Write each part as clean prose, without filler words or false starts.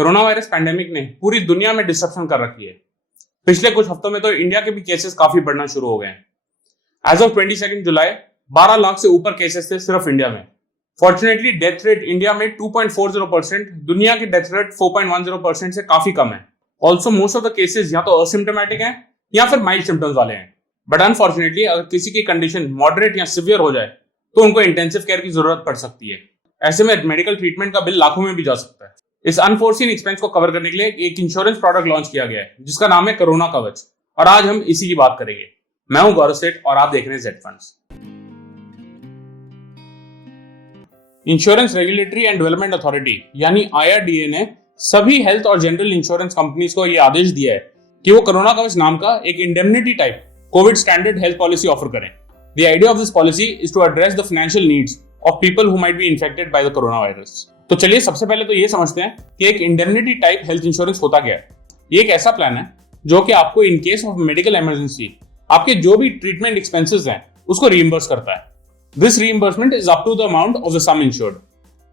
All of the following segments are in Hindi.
कोरोना वायरस पैंडेमिक ने पूरी दुनिया में डिस्ट्रप्शन कर रखी है। पिछले कुछ हफ्तों में तो इंडिया के भी केसेस काफी बढ़ना शुरू हो गए हैं। एज ऑफ 22 जुलाई 12 लाख से ऊपर केसेस थे सिर्फ इंडिया में। फॉर्चुनेटली डेथ रेट इंडिया में 2.40%, दुनिया की डेथ रेट 4.10% से काफी कम है। Also most of the cases या तो असिम्टोमेटिक हैं या फिर माइल्ड सिम्टम्स वाले हैं। बट अनफॉर्चुनेटली अगर किसी की कंडीशन मॉडरेट या सिवियर हो जाए तो उनको इंटेंसिव केयर की जरूरत पड़ सकती है। ऐसे में मेडिकल ट्रीटमेंट का बिल लाखों में भी जा सकता है। इस अनफोर्सीन एक्सपेंस को कवर करने के लिए एक इंश्योरेंस प्रोडक्ट लॉन्च किया गया है जिसका नाम है कोरोना कवच, और आज हम इसी की बात करेंगे। मैं हूं गौरव सेठ और आप देख रहे हैं Z funds. Insurance regulatory and development authority यानी IRDA ने सभी हेल्थ और जनरल इंश्योरेंस कंपनीज को यह आदेश दिया है कि वो कोरोना कवच नाम का एक indemnity type Covid standard health policy offer करें। The idea of this policy is to address the financial needs of people who might be infected by the coronavirus. तो चलिए सबसे पहले तो ये समझते हैं कि एक इंडेमनिटी टाइप हेल्थ इंश्योरेंस होता क्या है। ये एक ऐसा प्लान है जो कि आपको in case of medical emergency आपके जो भी ट्रीटमेंट एक्सपेंसेस हैं उसको रीइंबर्स करता है। This reimbursement is up to the amount of the sum insured.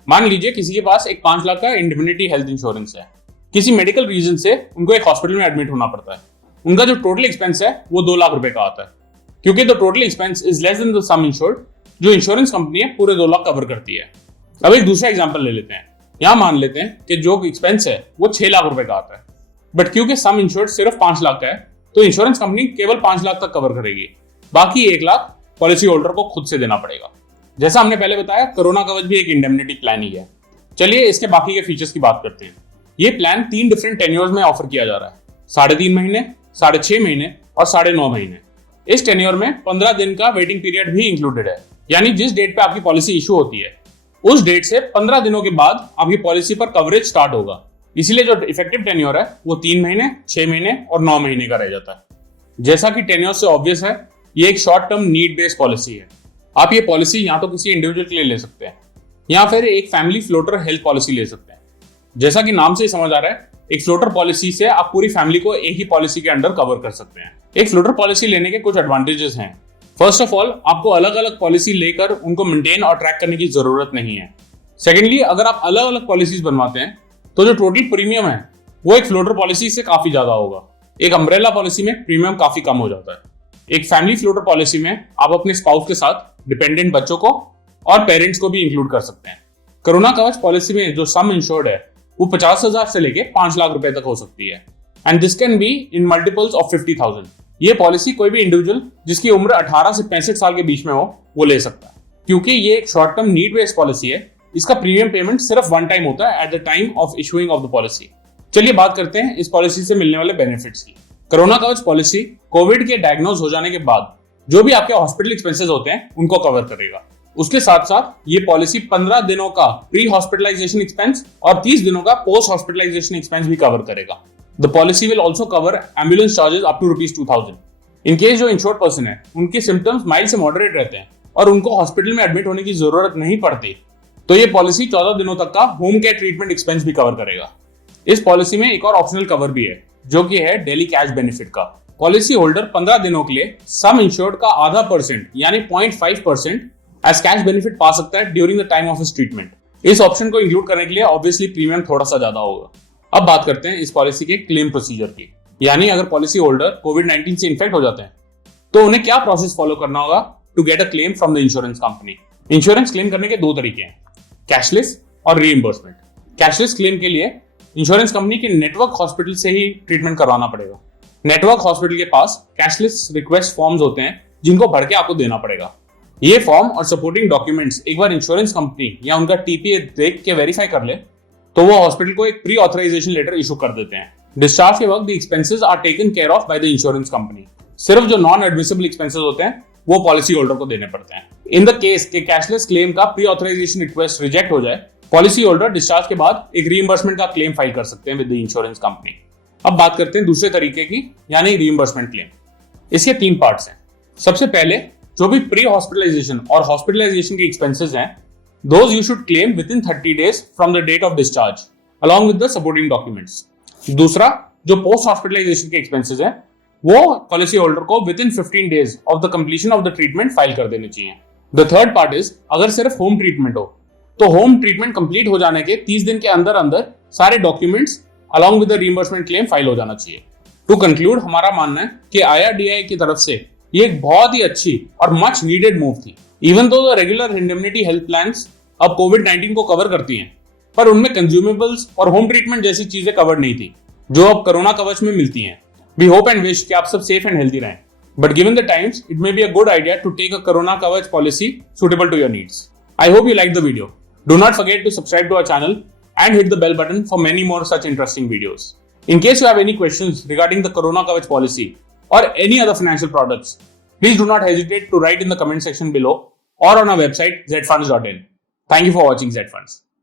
मान लीजिए किसी के पास एक 5 लाख का इंडेमनिटी हेल्थ इंश्योरेंस है। किसी मेडिकल रीजन से उनको एक हॉस्पिटल में एडमिट होना पड़ता है। उनका जो टोटल एक्सपेंस है वो 2 लाख रुपए का आता है। क्योंकि the total expense is less than the sum insured, जो इंश्योरेंस कंपनी है पूरे 2 लाख कवर करती है। अब एक दूसरा एग्जांपल ले लेते हैं। यहां मान लेते हैं कि जो एक्सपेंस है वो 6 लाख रुपए का आता है, बट क्योंकि सम इंश्योर्ड सिर्फ 5 लाख का है तो इंश्योरेंस कंपनी केवल 5 लाख तक कवर करेगी। बाकी 1 लाख पॉलिसी होल्डर को खुद से देना पड़ेगा। जैसा हमने पहले बताया, कोरोना कवच भी एक इंडेमनिटी प्लान ही है। चलिए इसके बाकी के फीचर्स की बात करते हैं। ये प्लान 3 डिफरेंट टेन्योर्स में ऑफर किया जा रहा है, 3.5 महीने, 6.5 महीने और 9.5 महीने। इस टेन्योर में 15 दिन का वेटिंग पीरियड भी इंक्लूडेड है, यानी जिस डेट पे आपकी पॉलिसी इशू होती है उस डेट से 15 दिनों के बाद आपकी पॉलिसी पर कवरेज स्टार्ट होगा। इसीलिए जो इफेक्टिव टेन्योर है वो 3 महीने, 6 महीने और 9 महीने का रह जाता है। जैसा कि टेन्योर से ऑब्वियस है, ये एक short term need based policy है। आप ये पॉलिसी या तो किसी इंडिविजुअल के लिए ले सकते हैं या फिर एक फैमिली फ्लोटर हेल्थ पॉलिसी ले सकते हैं। जैसा कि नाम से ही समझ आ रहा है, एक फ्लोटर पॉलिसी से आप पूरी फैमिली को एक ही पॉलिसी के अंडर कवर कर सकते हैं। एक फ्लोटर पॉलिसी लेने के कुछ एडवांटेजेस हैं। फर्स्ट ऑफ ऑल, आपको अलग अलग पॉलिसी लेकर उनको मेंटेन और ट्रैक करने की जरूरत नहीं है। सेकेंडली, अगर आप अलग अलग पॉलिसीज बनवाते हैं तो जो टोटल प्रीमियम है वो एक फ्लोटर पॉलिसी से काफी ज्यादा होगा। एक अम्ब्रेला पॉलिसी में प्रीमियम काफी कम हो जाता है। एक फैमिली फ्लोटर पॉलिसी में आप अपने स्पाउस के साथ डिपेंडेंट बच्चों को और पेरेंट्स को भी इंक्लूड कर सकते हैं। कोरोना कवच पॉलिसी में जो सम इंश्योर्ड है वो 50,000 से लेके 5 लाख रुपए तक हो सकती है, and this can be in multiples of 50,000। ये पॉलिसी कोई भी इंडिविजुअल जिसकी उम्र 18 से 65 साल के बीच में हो वो ले सकता है। क्योंकि ये एक short term need based policy है, इसका प्रीमियम पेमेंट सिर्फ 1 टाइम होता है at the time of issuing of the policy. चलिए बात करते हैं इस पॉलिसी से मिलने वाले बेनिफिट्स की। कोरोना कवच पॉलिसी कोविड के डायग्नोज हो जाने के बाद जो भी आपके हॉस्पिटल एक्सपेंसेस होते हैं उनको कवर करेगा। उसके साथ साथ ये पॉलिसी 15 दिनों का प्री हॉस्पिटलाइजेशन एक्सपेंस और 30 दिनों का पोस्ट हॉस्पिटलाइजेशन एक्सपेंस भी कवर करेगा। The policy will also cover ambulance charges up to ₹2,000। In case जो इंश्योर्ड पर्सन है उनके सिम्टम्स माइल्ड से मॉडरेट रहते हैं और उनको हॉस्पिटल में एडमिट होने की जरूरत नहीं पड़ती तो ये पॉलिसी 14 दिनों तक का होम केयर ट्रीटमेंट एक्सपेंस भी कवर करेगा। इस पॉलिसी में एक और ऑप्शनल कवर भी है जो कि है डेली कैश बेनिफिट का। पॉलिसी होल्डर 15 दिनों के लिए सम इंश्योर्ड का आधा % यानी 0.5% एज कैश बेनिफिट पा सकता है during the time of his treatment. इस ऑप्शन को इंक्लूड करने के लिए ऑब्वियसली प्रीमियम थोड़ा सा ज्यादा होगा। अब बात करते हैं इस पॉलिसी के क्लेम प्रोसीजर की, यानी अगर पॉलिसी होल्डर कोविड-19 से इन्फेक्ट हो जाते हैं तो उन्हें क्या प्रोसेस फॉलो करना होगा to get a claim from the insurance company. Insurance claim करने के 2 तरीके हैं, कैशलेस और रीइंबर्समेंट। कैशलेस क्लेम के लिए इंश्योरेंस कंपनी के नेटवर्क हॉस्पिटल से ही ट्रीटमेंट करवाना पड़ेगा। नेटवर्क हॉस्पिटल के पास कैशलेस रिक्वेस्ट फॉर्म्स होते हैं जिनको भर के आपको देना पड़ेगा। ये फॉर्म और सपोर्टिंग डॉक्यूमेंट्स एक बार इंश्योरेंस कंपनी या उनका TPA देख के वेरीफाई कर ले तो वो हॉस्पिटल को एक प्री ऑथराइजेशन लेटर इशू कर देते हैं। डिस्चार्ज के वक्त the expenses are taken care of by the insurance company. सिर्फ जो नॉन एडमिसिबल एक्सपेंसेस होते हैं वो पॉलिसी होल्डर को देने पड़ते हैं। इन द केस के कैशलेस क्लेम का प्री ऑथराइजेशन रिक्वेस्ट रिजेक्ट हो जाए, पॉलिसी होल्डर डिस्चार्ज के बाद एक रीइंबर्समेंट का क्लेम फाइल कर सकते हैं विद द इंश्योरेंस कंपनी। अब बात करते हैं दूसरे तरीके की, यानी रीइंबर्समेंट क्लेम। इसके 3 पार्ट्स हैं। सबसे पहले जो भी प्री हॉस्पिटलाइजेशन और हॉस्पिटलाइजेशन के एक्सपेंसेस हैं those you should claim within 30 days from the date of discharge along with the supporting documents। दूसरा, जो पोस्ट हॉस्पिटलाइजेशन के एक्सपेंसेस हैं वो पॉलिसी होल्डर को with in 15 days of the completion of the treatment file कर देने चाहिए। द थर्ड पार्ट इज, अगर सिर्फ होम ट्रीटमेंट हो तो होम ट्रीटमेंट कंप्लीट हो जाने के 30 दिन के अंदर अंदर सारे documents along with the reimbursement claim file हो जाना चाहिए। टू कंक्लूड, हमारा मानना है कि IRDAI की तरफ से ये एक बहुत ही अच्छी और मच नीडेड मूव थी। Even though the regular indemnity health plans अब कोविड-19 को कवर करती हैं, पर उनमें कंज्यूमेबल्स और होम ट्रीटमेंट जैसी चीजें कवर नहीं थी जो अब कोरोना कवच में मिलती हैं। वी होप एंड विश कि आप सब सेफ एंड हेल्दी रहें, but given the times it may be a good idea to take a corona Kavach policy suitable to your needs. I hope you liked the video. Do not forget to subscribe to our channel and hit the bell button for many more such interesting videos. In case you have any questions regarding the Corona Kavach policy or any other financial products, please do not hesitate to write in the comment section below or on our website zfunds.in. Thank you for watching ZFunds.